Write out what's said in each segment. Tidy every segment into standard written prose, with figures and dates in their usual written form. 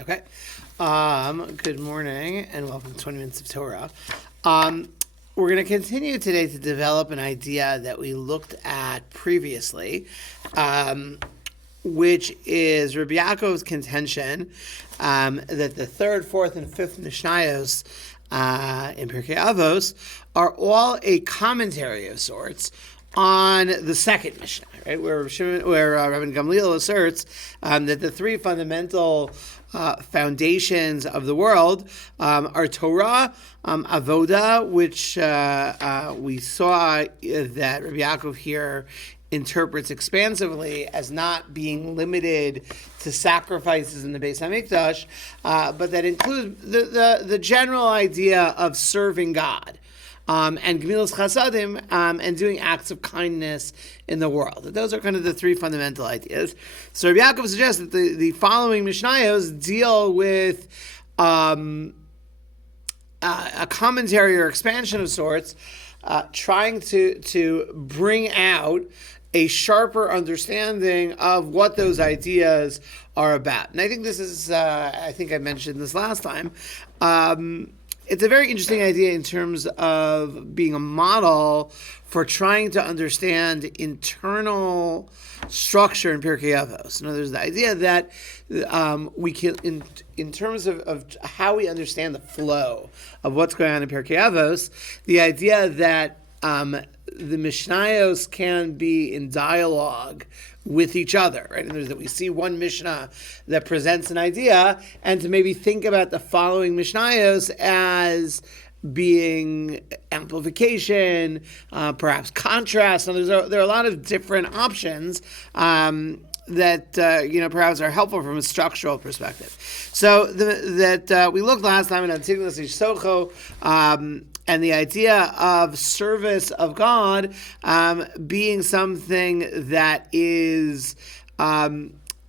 Okay. Good morning and welcome to 20 Minutes of Torah. We're going to continue today to develop an idea that we looked at previously, which is Rabbi Yaakov's contention that the third, fourth, and fifth Mishnayos in Pirkei Avos are all a commentary of sorts on the second Mishnah, right? Where Rabbi Gamliel asserts that the three fundamental foundations of the world are Torah, Avoda, which we saw that Rabbi Yaakov here interprets expansively as not being limited to sacrifices in the Beis Hamikdash, but that includes the general idea of serving God. And Gemilas Chasadim, and doing acts of kindness in the world. Those are kind of the three fundamental ideas. So Rabbi Yaakov suggests that the following Mishnayos deal with a commentary or expansion of sorts, trying to bring out a sharper understanding of what those ideas are about. And I think this is, I think I mentioned this last time, it's a very interesting idea in terms of being a model for trying to understand internal structure in Pirkei Avos. In other words, the idea that we can, in terms of how we understand the flow of what's going on in Pirkei Avos, the idea that the Mishnayos can be in dialogue with each other, right? And there's that we see one Mishnah that presents an idea, and to maybe think about the following Mishnayos as being amplification, perhaps contrast. And there are a lot of different options that perhaps are helpful from a structural perspective. So that we looked last time in Antignos Socho, and the idea of service of God being something that is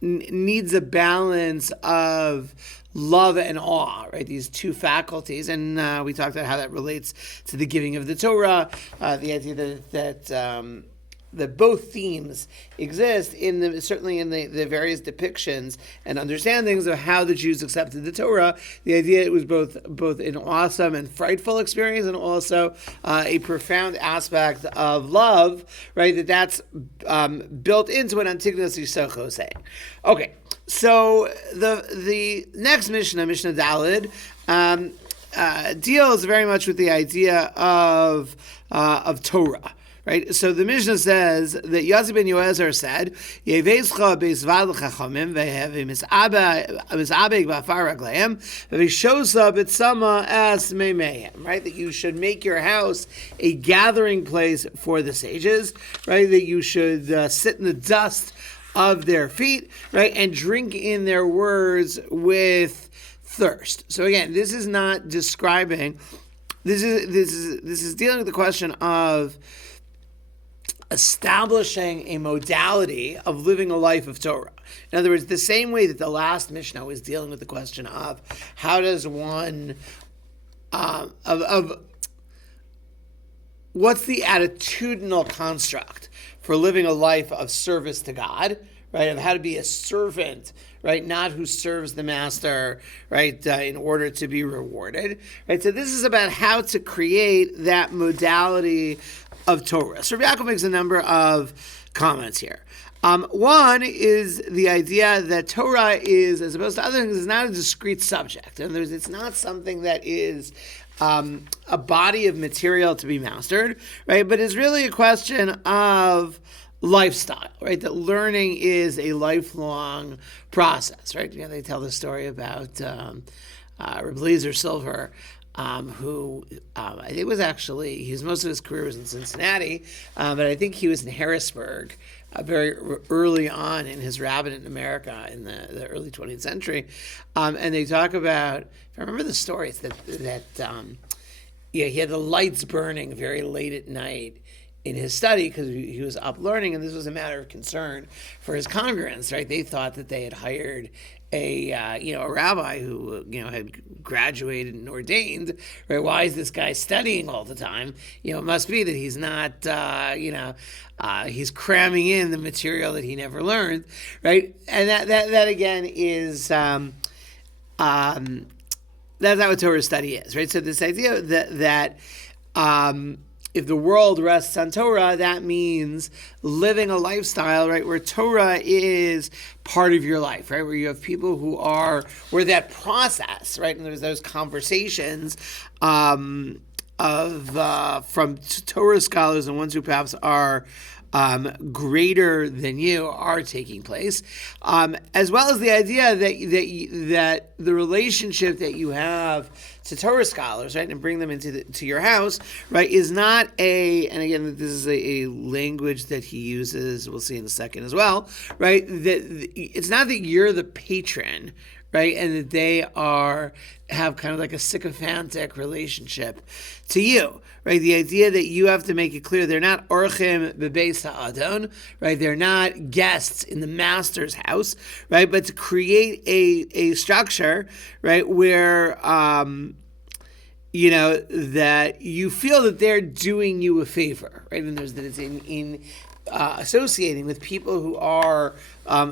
needs a balance of love and awe, right? These two faculties, and we talked about how that relates to the giving of the Torah, the idea that both themes exist certainly in the various depictions and understandings of how the Jews accepted the Torah. The idea it was both an awesome and frightful experience, and also a profound aspect of love, right? That's built into what Antignos Yissocho is saying. Okay, so the next Mishnah Daled, deals very much with the idea of Torah. Right, so the Mishnah says that Yazi ben Yoezer said, "Yevezcha beizvad l'chachamim ve'hevi misabeg ba'afar ragleim ve'vishosa b'tzama as meimeim." Right, that you should make your house a gathering place for the sages. Right, that you should sit in the dust of their feet. Right, and drink in their words with thirst. So again, this is not describing. This is dealing with the question of establishing a modality of living a life of Torah. In other words, the same way that the last Mishnah was dealing with the question of how does one of what's the attitudinal construct for living a life of service to God, right? Of how to be a servant, right? Not who serves the master, right? In order to be rewarded, right? So this is about how to create that modality of Torah. So Rabbi Yaakov makes a number of comments here. One is the idea that Torah is, as opposed to other things, is not a discrete subject. In other words, it's not something that is a body of material to be mastered, right? But it's really a question of lifestyle, right? That learning is a lifelong process, right? You know, they tell the story about Rabbi Eliezer Silver, who I think most of his career was in Cincinnati, but I think he was in Harrisburg very early on in his rabbinate in America in the early 20th century. And they talk about, if I remember the story, it's that he had the lights burning very late at night in his study because he was up learning, and this was a matter of concern for his congregants, right? They thought that they had hired a rabbi who had graduated and ordained, right? Why is this guy studying all the time? It must be that he's not he's cramming in the material that he never learned, right? And that again is that's not what Torah study is, right? So this idea that if the world rests on Torah, that means living a lifestyle, right, where Torah is part of your life, right, where you have people where that process, right, and there's those conversations from Torah scholars and ones who perhaps are greater than you are taking place, as well as the idea that the relationship that you have to Torah scholars, right, and bring them to your house, right, is not and again, this is a language that he uses, we'll see in a second as well, right, that it's not that you're the patron, right, and that they have kind of like a sycophantic relationship to you, right? The idea that you have to make it clear they're not orchim bebeis ha'adon, right? They're not guests in the master's house, right? But to create a structure, right, where that you feel that they're doing you a favor, right? And there's that it's in associating with people who are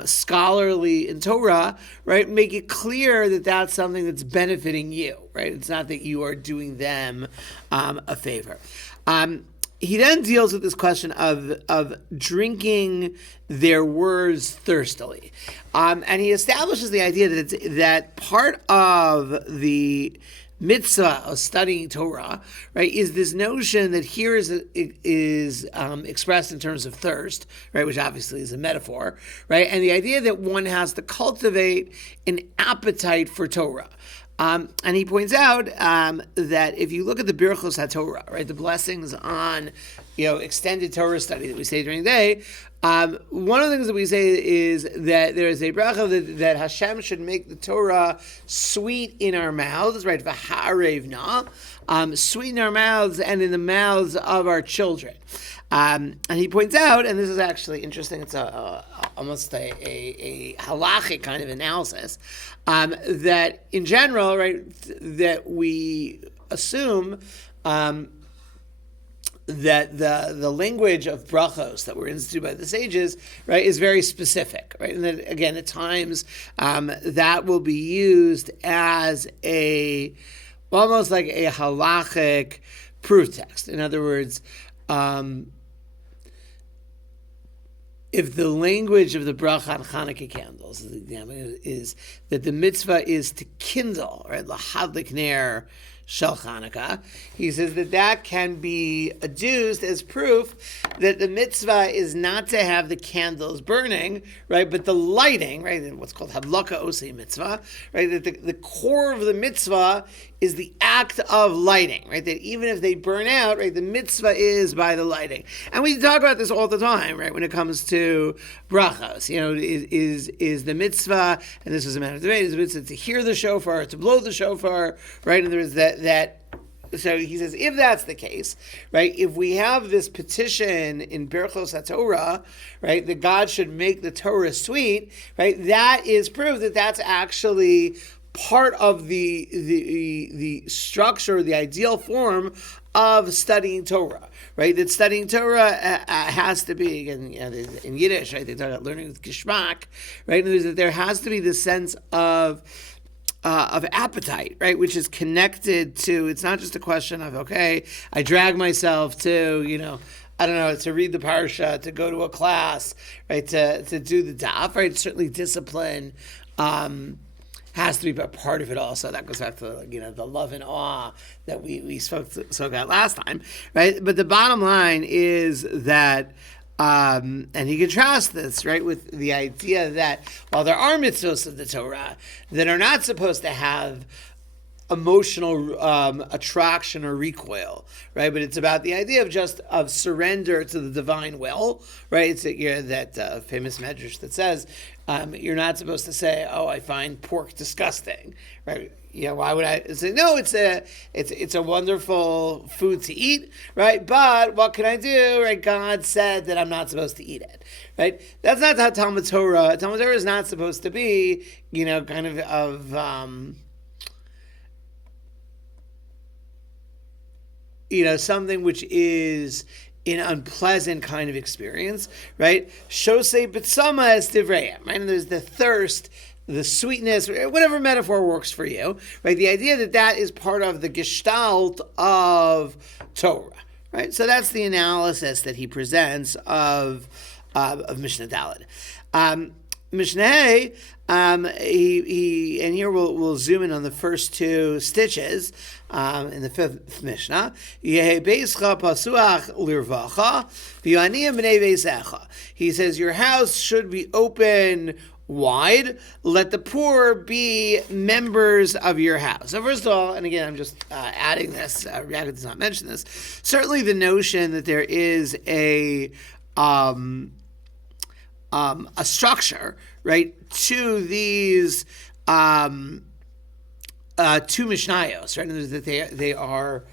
scholarly in Torah, right? Make it clear that that's something that's benefiting you, right? It's not that you are doing them a favor. He then deals with this question of drinking their words thirstily, and he establishes the idea that part of the mitzvah of studying Torah, right, is this notion that here is expressed in terms of thirst, right, which obviously is a metaphor, right, and the idea that one has to cultivate an appetite for Torah. And he points out that if you look at the Birchos HaTorah, right, the blessings on, extended Torah study that we say during the day, one of the things that we say is that there is a bracha that Hashem should make the Torah sweet in our mouths, right? V'ha'arevna, sweet in our mouths and in the mouths of our children. And he points out, and this is actually interesting, it's almost a halachic kind of analysis, that in general, right, that we assume that the language of brachos that were instituted by the sages, right, is very specific, right, and that again at times that will be used as almost like a halachic proof text. In other words, if the language of the bracha on Hanukkah candles is that the mitzvah is to kindle, right, lahadlik ner shel Hanukkah, he says that can be adduced as proof that the mitzvah is not to have the candles burning, right, but the lighting, right, what's called hadlaka osei mitzvah, right, that the core of the mitzvah is the act of lighting, right, that even if they burn out, right, the mitzvah is by the lighting. And we talk about this all the time, right, when it comes to brachos, is the mitzvah, and this is a matter of debate, is the mitzvah to hear the shofar, to blow the shofar, right, and there is that so he says, if that's the case, right, if we have this petition in Birchos HaTorah, right, that God should make the Torah sweet, right, that is proof that that's actually part of the structure, the ideal form of studying Torah, right? That studying Torah has to be, again, in Yiddish, right, they talk about learning with Geschmack, right, and that there has to be this sense of appetite, right, which is connected to, it's not just a question of, okay, I drag myself to, I don't know, to read the parsha, to go to a class, right, to do the daf, right, certainly discipline has to be a part of it also. That goes back to, the love and awe that we spoke about last time, right, but the bottom line is that and he contrasts this, right, with the idea that while there are mitzvos of the Torah that are not supposed to have emotional attraction or recoil, right, but it's about the idea of surrender to the divine will, right? It's that famous medrash that says you're not supposed to say, "Oh, I find pork disgusting," right? Why would I say no? It's a wonderful food to eat, right? But what can I do? Right? God said that I'm not supposed to eat it, right? That's not how Talmud Torah. Talmud Torah is not supposed to be, kind of something which is an unpleasant kind of experience, right? Shosei b'tzama es divrayim, right? And there's the thirst the sweetness, whatever metaphor works for you, right? The idea that that is part of the gestalt of Torah, right? So that's the analysis that he presents of Mishnah Daled. Mishnah, he and here we'll zoom in on the first two stitches in the fifth Mishnah. He says your house should be open wide. Let the poor be members of your house. So first of all, and again, I'm just adding this. Yaakov does not mention this. Certainly, the notion that there is a structure, right, to these two Mishnayos, right? That they are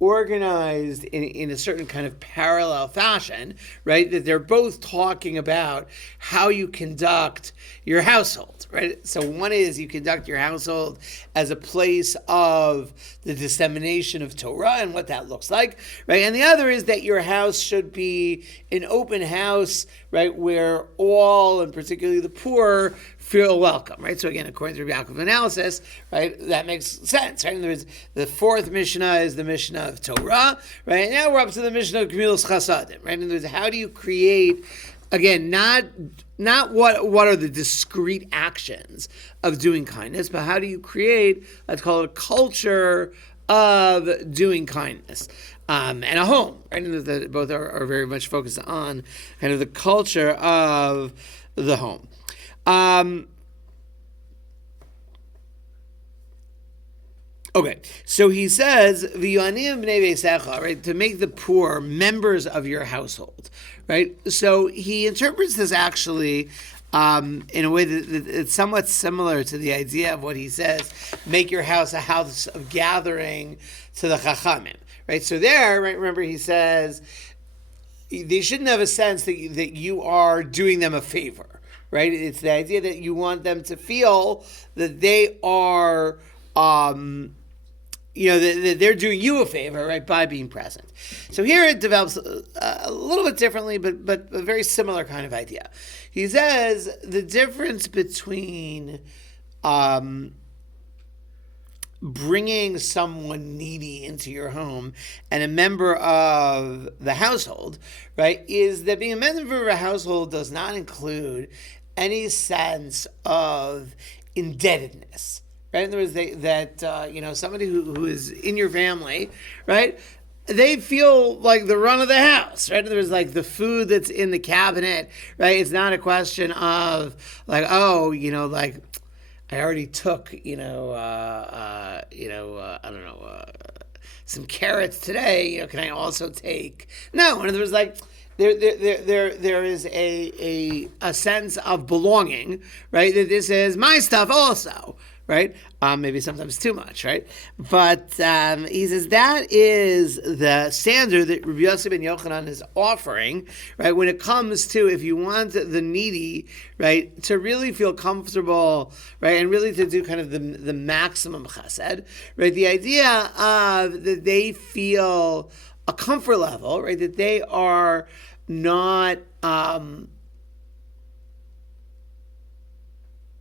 organized in a certain kind of parallel fashion, right? That they're both talking about how you conduct your household, right? So one is you conduct your household as a place of the dissemination of Torah and what that looks like, right? And the other is that your house should be an open house, right, where all, and particularly the poor, feel welcome, right? So again, according to Rabbi Yaakov's analysis, right, that makes sense, right? And there's the fourth Mishnah is the Mishnah of Torah, right? And now we're up to the Mishnah of Gemilas Chasadim, right? And there's how do you create, again, not what are the discrete actions of doing kindness, but how do you create, let's call it a culture of doing kindness. And a home, right? And both are very much focused on kind of the culture of the home. Okay, so he says, "V'yonim bnei veisecha," right, to make the poor members of your household, right? So he interprets this actually in a way that it's somewhat similar to the idea of what he says: make your house a house of gathering to the chachamim, right? So there, right, remember he says they shouldn't have a sense that you are doing them a favor. Right? It's the idea that you want them to feel that they are, that they're doing you a favor, right, by being present. So here it develops a little bit differently, but a very similar kind of idea. He says the difference between bringing someone needy into your home and a member of the household, right, is that being a member of a household does not include any sense of indebtedness, right? In other words, somebody who is in your family, right, they feel like the run of the house, right? There's like the food that's in the cabinet, right? It's not a question of like, I already took, some carrots today. Can I also take? No, in other words, like there is a sense of belonging, right? That this is my stuff also, right? Maybe sometimes too much, right? But he says that is the standard that Rabbi Yossi ben Yochanan is offering, right? When it comes to if you want the needy, right, to really feel comfortable, right, and really to do kind of the maximum chesed, right? The idea of that they feel a comfort level, right, that they are not that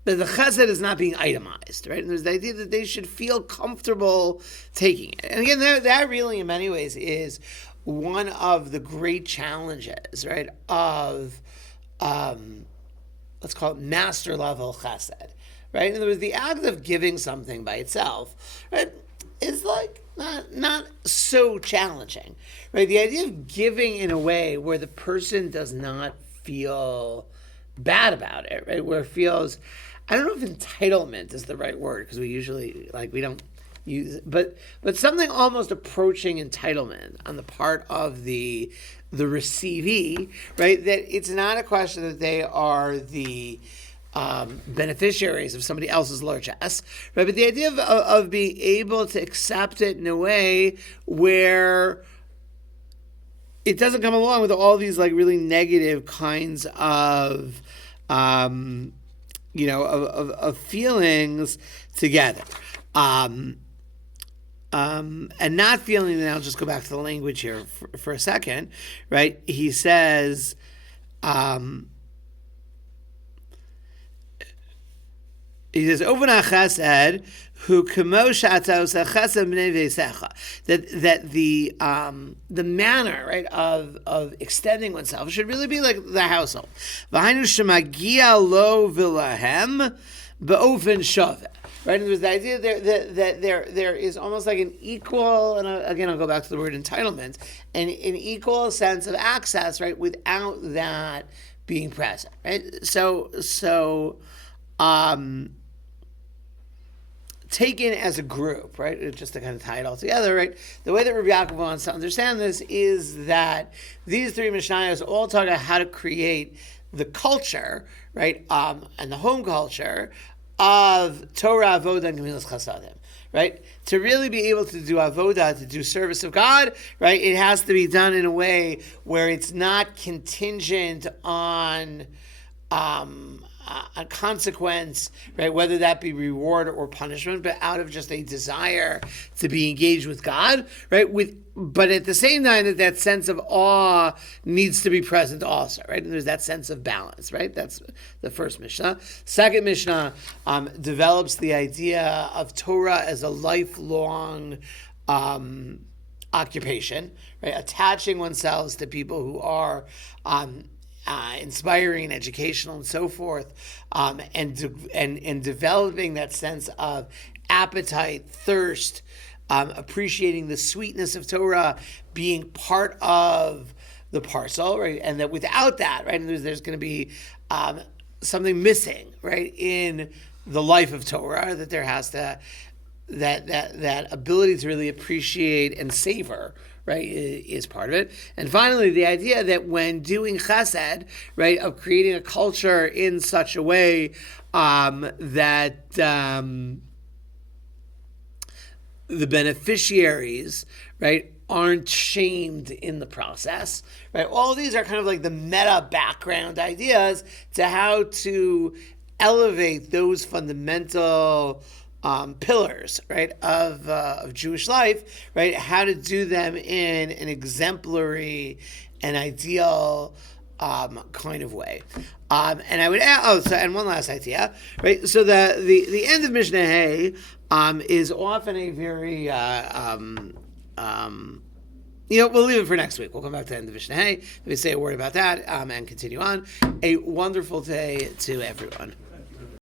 the chesed is not being itemized, right? And there's the idea that they should feel comfortable taking it. And again, that really, in many ways, is one of the great challenges, right, of, let's call it master level chesed, right? In other words, the act of giving something by itself, right, is like not so challenging, right? The idea of giving in a way where the person does not feel bad about it, right? Where it feels, I don't know if entitlement is the right word because we usually we don't use it, but something almost approaching entitlement on the part of the receivee, right? That it's not a question that they are the beneficiaries of somebody else's largesse, right? But the idea of being able to accept it in a way where it doesn't come along with all these really negative kinds of of feelings together. And not feeling, and I'll just go back to the language here for a second, right? He says, He says, "Ovna chesed who kemosha atos chesed b'nei veisecha." That the manner, right, of extending oneself should really be like the household. V'hainu shemagia lo vilahem beofen shaveh. Right, and there's the idea that there is almost like an equal, and again I'll go back to the word entitlement, an equal sense of access, right, without that being present, right? So. Taken as a group, right? Just to kind of tie it all together, right? The way that Rabbi Yaakov wants to understand this is that these three Mishnayos all talk about how to create the culture, right? And the home culture of Torah, Avodah, and Gemilas Chasadim, right? To really be able to do Avodah, to do service of God, right? It has to be done in a way where it's not contingent on a consequence, right? Whether that be reward or punishment, but out of just a desire to be engaged with God, right? But at the same time, that sense of awe needs to be present also, right? And there's that sense of balance, right? That's the first Mishnah. Second Mishnah develops the idea of Torah as a lifelong occupation, right? Attaching oneself to people who are inspiring, educational, and so forth, and developing that sense of appetite, thirst, appreciating the sweetness of Torah, being part of the parcel, right? And that without that, right, there's going to be something missing, right, in the life of Torah. That there has to that ability to really appreciate and savor, right, is part of it. And finally, the idea that when doing chesed, right, of creating a culture in such a way that the beneficiaries, right, aren't shamed in the process, right? All these are kind of like the meta background ideas to how to elevate those fundamental pillars, right, of Jewish life, right? How to do them in an exemplary and ideal kind of way. And I would add, and one last idea, right? So the end of Mishnah Hay is often a very we'll leave it for next week. We'll come back to the end of Mishnah Hay, maybe say a word about that, and continue on. A wonderful day to everyone.